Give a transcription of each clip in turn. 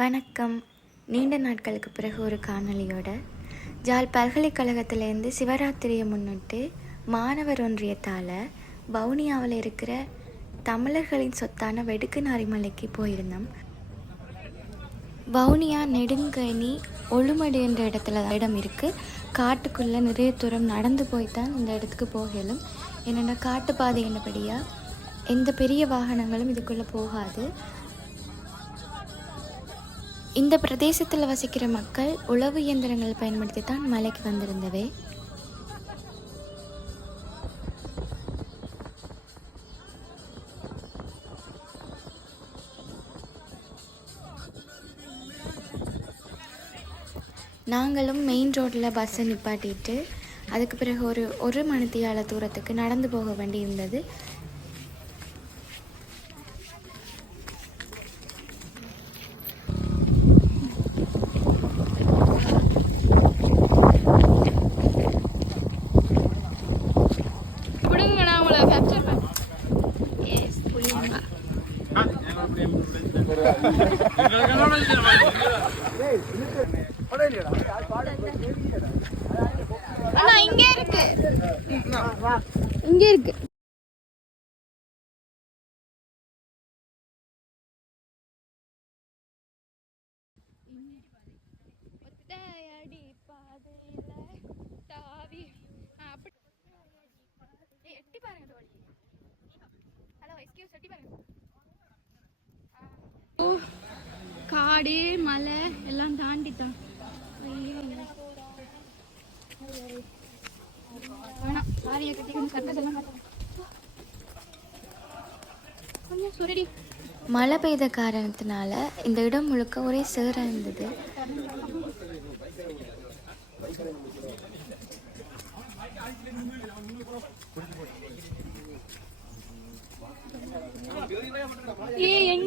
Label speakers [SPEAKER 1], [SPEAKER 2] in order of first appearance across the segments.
[SPEAKER 1] வணக்கம். நீண்ட நாட்களுக்கு பிறகு ஒரு காணொளியோட ஜால் பல்கலைக்கழகத்திலேருந்து சிவராத்திரியை முன்னிட்டு மாணவர் ஒன்றியத்தால் வவுனியாவில் இருக்கிற தமிழர்களின் சொத்தான வெடுக்கு நாரிமலைக்கு போயிருந்தோம். வவுனியா நெடுங்கனி ஒழுமடு என்ற இடத்துல இடம் இருக்குது காட்டுக்குள்ளே நிறைய தூரம் நடந்து போய் தான் இந்த இடத்துக்கு போகலும். என்னென்னா காட்டுப்பாதை என்னபடியாக எந்த பெரிய வாகனங்களும் இதுக்குள்ளே போகாது. இந்த பிரதேசத்தில் வசிக்கிற மக்கள் உழவு இயந்திரங்கள் பயன்படுத்தி தான் மலைக்கு வந்திருந்தவை. நாங்களும் மெயின் ரோட்டில் பஸ்ஸை நிப்பாட்டிட்டு அதுக்கு பிறகு ஒரு ஒரு மணித்தியால தூரத்துக்கு நடந்து போக வேண்டி இருந்தது
[SPEAKER 2] அண்ணா இங்கே இருக்கு. இங்கே இருக்கு அப்படி எட்டி பாருங்க ஹலோ எக்ஸ்கியூஸ் எட்டி பாருங்க ஓ காடு மலை எல்லாம் கொஞ்சம் சுரடி.
[SPEAKER 1] மழை பெய்த காரணத்தினால இந்த இடம் முழுக்க ஒரே சேராக இருந்தது.
[SPEAKER 2] ஏய் எங்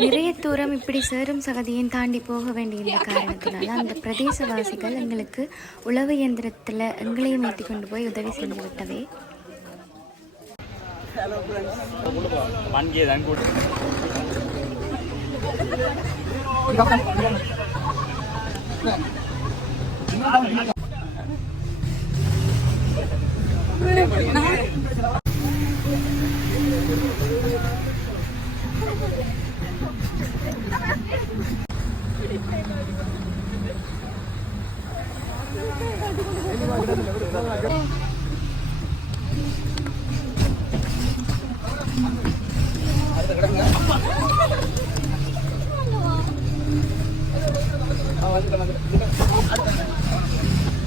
[SPEAKER 1] நிறைய தூரம் இப்படி சேரும் சகதியும் தாண்டி போக வேண்டிய காரணத்தினால அந்த பிரதேசவாசிகள் எங்களுக்கு உழவு இயந்திரத்தில் எங்களையும் ஏற்றி கொண்டு போய் உதவி செஞ்சு விட்டவே
[SPEAKER 3] வன்கே தான் கூட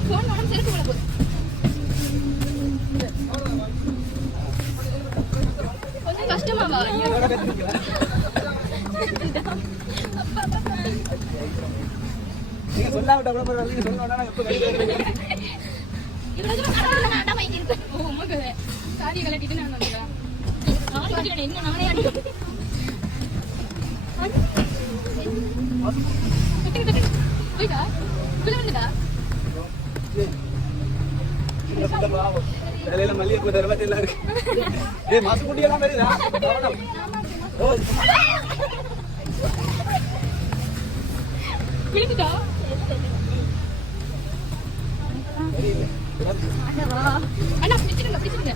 [SPEAKER 2] ஃபோன் உடம்பு செருப்பு விட போகுது கொஞ்சம் கஷ்டமாவா
[SPEAKER 3] நீங்க சொல்லாவிட்ட கூட பரவாயில்ல, நீங்க சொன்னா நான் எப்ப கழிவு
[SPEAKER 2] இவ்வளவு கலட்டிட்டு நான் வந்துடுறேன். நானே போயிட்டா? உள்ள
[SPEAKER 3] வேலையில மல்லிகைப்பூ தருவாத்தி எல்லாம் இருக்கு ஏய் மாசு குட்டியெல்லாம் வருதா?
[SPEAKER 2] அண்ணா, பிடிச்சிடுங்க, பிடிச்சிடுங்க.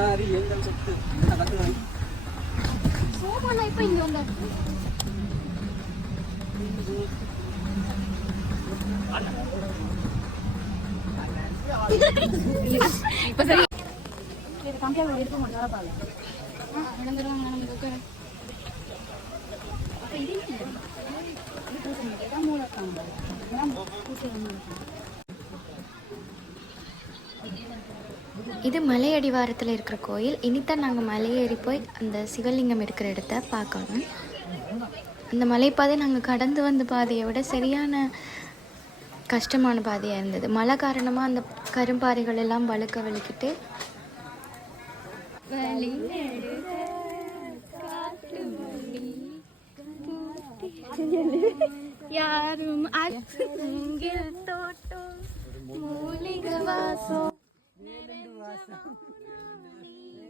[SPEAKER 3] எடுக்குனாரி எங்கள் சொத்து
[SPEAKER 2] சோமானா இப்ப இங்க வந்தா இப்ப சரி. இது உட்கார. அப்ப இது மூலக்காம்பு. இதான் பூசை மூலக்காம்பு.
[SPEAKER 1] இது மலை அடிவாரத்தில் இருக்கிற கோயில். இனித்தான் நாங்கள் மலையேறி போய் அந்த சிவலிங்கம் இருக்கிற இடத்த பார்க்கணும். அந்த மலைப்பாதை நாங்கள் கடந்து வந்த பாதையை விட சரியான கஷ்டமான பாதையாக இருந்தது. மழை காரணமாக அந்த கரும்பாறைகள் எல்லாம் வழுக்க வழுக்கிட்டு
[SPEAKER 2] யாரும் அங்கில்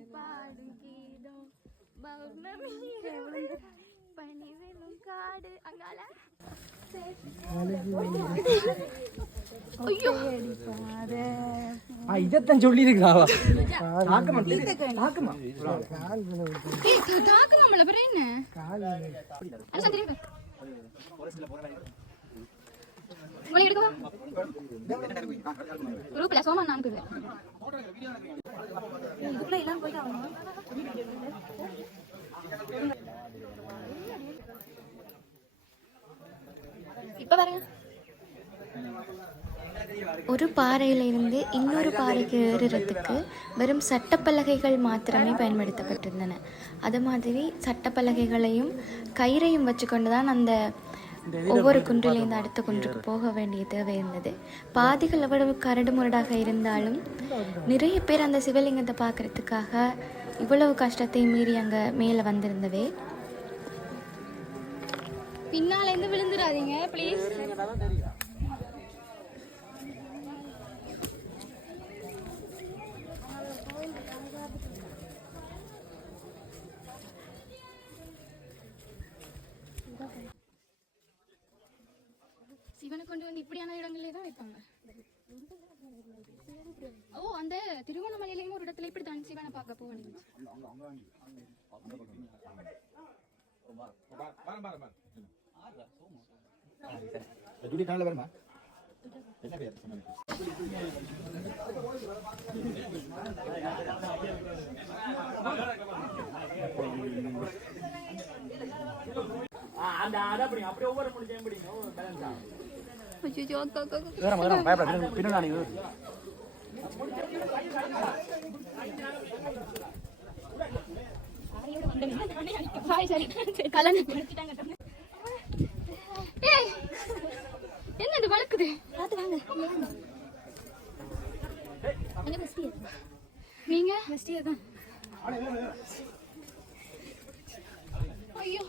[SPEAKER 2] தோட்டம் மூலிக வாசம் பனிவெளும் காடு அங்கால
[SPEAKER 3] இதைத்தான் சொல்லி இருக்காவா தாக்கமா? தாக்கமா
[SPEAKER 2] என்ன? உங்களை எடுக்கவா? குரூப்ல சோமா நான் இதுக்குள்ள எல்லாம் போயிட்டு ஆகணும்? இப்ப
[SPEAKER 1] ஒரு பாறையில இருந்து இன்னொரு பாறைக்கு ஏறுறதுக்கு வெறும் சட்டப்பலகைகள் மாத்திரமே பயன்படுத்தப்பட்டிருந்தன. அது மாதிரி சட்டப்பலகைகளையும் கயிறையும் வச்சுக்கொண்டு தான் அந்த ஒவ்வொரு குன்றிலேருந்து அடுத்த குன்றுக்கு போக வேண்டிய தேவை இருந்தது பாதைகள் எவ்வளவு கரடு முரடாக இருந்தாலும் நிறைய பேர் அந்த சிவலிங்கத்தை பார்க்கறதுக்காக இவ்வளவு கஷ்டத்தை மீறி அங்கே மேலே வந்திருந்தவே.
[SPEAKER 2] பின்னால இருந்து விழுந்துடாதீங்க ப்ளீஸ் கொண்டு வந்து இப்படியான இடங்களே தான் வைப்பாங்க. ஓ அந்த திருவண்ணாமலையிலயும் ஒரு இடத்துல இப்படி தான் சிவனை பார்க்க போக வேண்டியது
[SPEAKER 3] என்ன பேர்?
[SPEAKER 2] ஐயோ அக்கா அக்கா அக்கா.
[SPEAKER 3] வேற வேற பயப்பட
[SPEAKER 2] ஏய் என்னது வளக்குது பார்த்து வாங்க. நீங்க? தான். ஐயோ.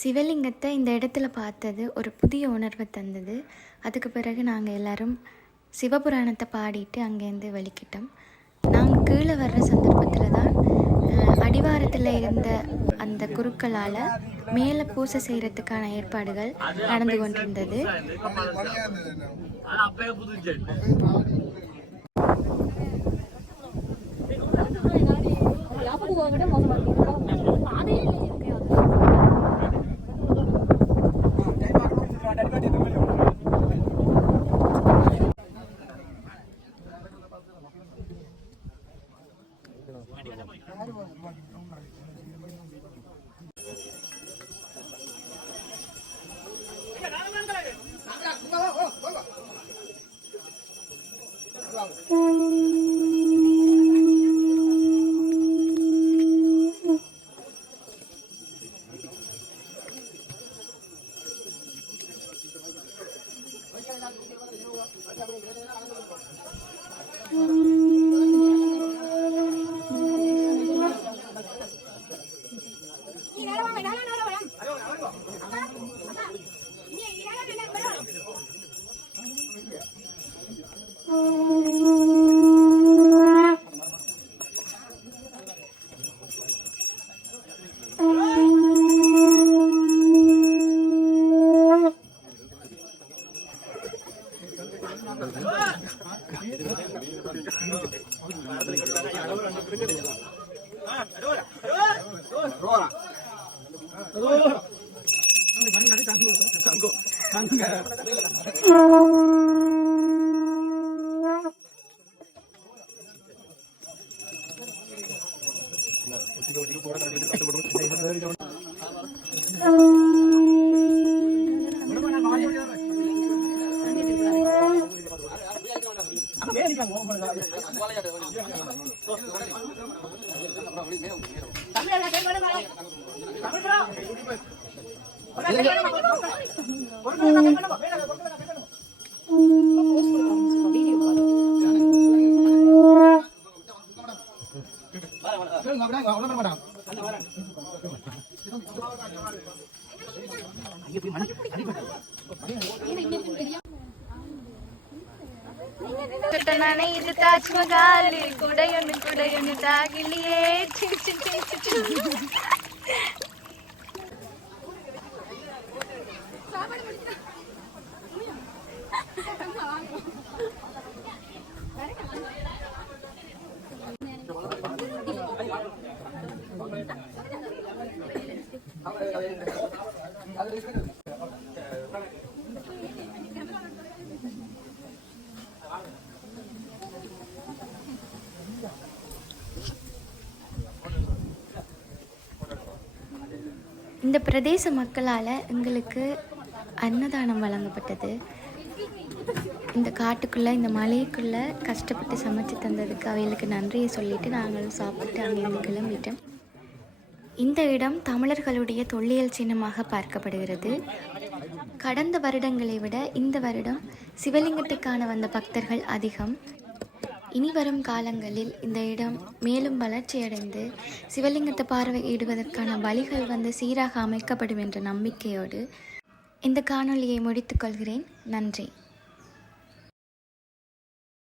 [SPEAKER 1] சிவலிங்கத்தை இந்த இடத்துல பார்த்தது ஒரு புதிய உணர்வை தந்தது. அதுக்கு பிறகு நாங்கள் எல்லோரும் சிவபுராணத்தை பாடிட்டு அங்கேருந்து வெளிக்கிட்டோம். நாங்கள் கீழே வர்ற சந்தர்ப்பத்தில் தான் அடிவாரத்தில் இருந்த அந்த குருக்களால் மேலே பூசை செய்கிறதுக்கான ஏற்பாடுகள் நடந்து கொண்டிருந்தது.
[SPEAKER 3] போகட்டும்
[SPEAKER 1] நானே தாஜ்மஹால் குடையொன்னு குடையொன்னு தாகிலியே. சின் சின் இந்த பிரதேச மக்களால் எங்களுக்கு அன்னதானம் வழங்கப்பட்டது. இந்த காட்டுக்குள்ளே இந்த மலைக்குள்ளே கஷ்டப்பட்டு சமைச்சு தந்ததுக்கு அவைகளுக்கு நன்றியை சொல்லிட்டு நாங்களும் சாப்பிட்டு அங்கேருந்து கிளம்பிட்டோம். இந்த இடம் தமிழர்களுடைய தொல்லியல் சின்னமாக பார்க்கப்படுகிறது. கடந்த வருடங்களை விட இந்த வருடம் சிவலிங்கத்துக்கான வந்த பக்தர்கள் அதிகம். இனி வரும் காலங்களில் இந்த இடம் மேலும் வளர்ச்சியடைந்து சிவலிங்கத்தை பார்வையிடுவதற்கான வழிகள் வந்து சீராக அமைக்கப்படும் என்ற நம்பிக்கையோடு இந்த காணொலியை முடித்துக்கொள்கிறேன் நன்றி.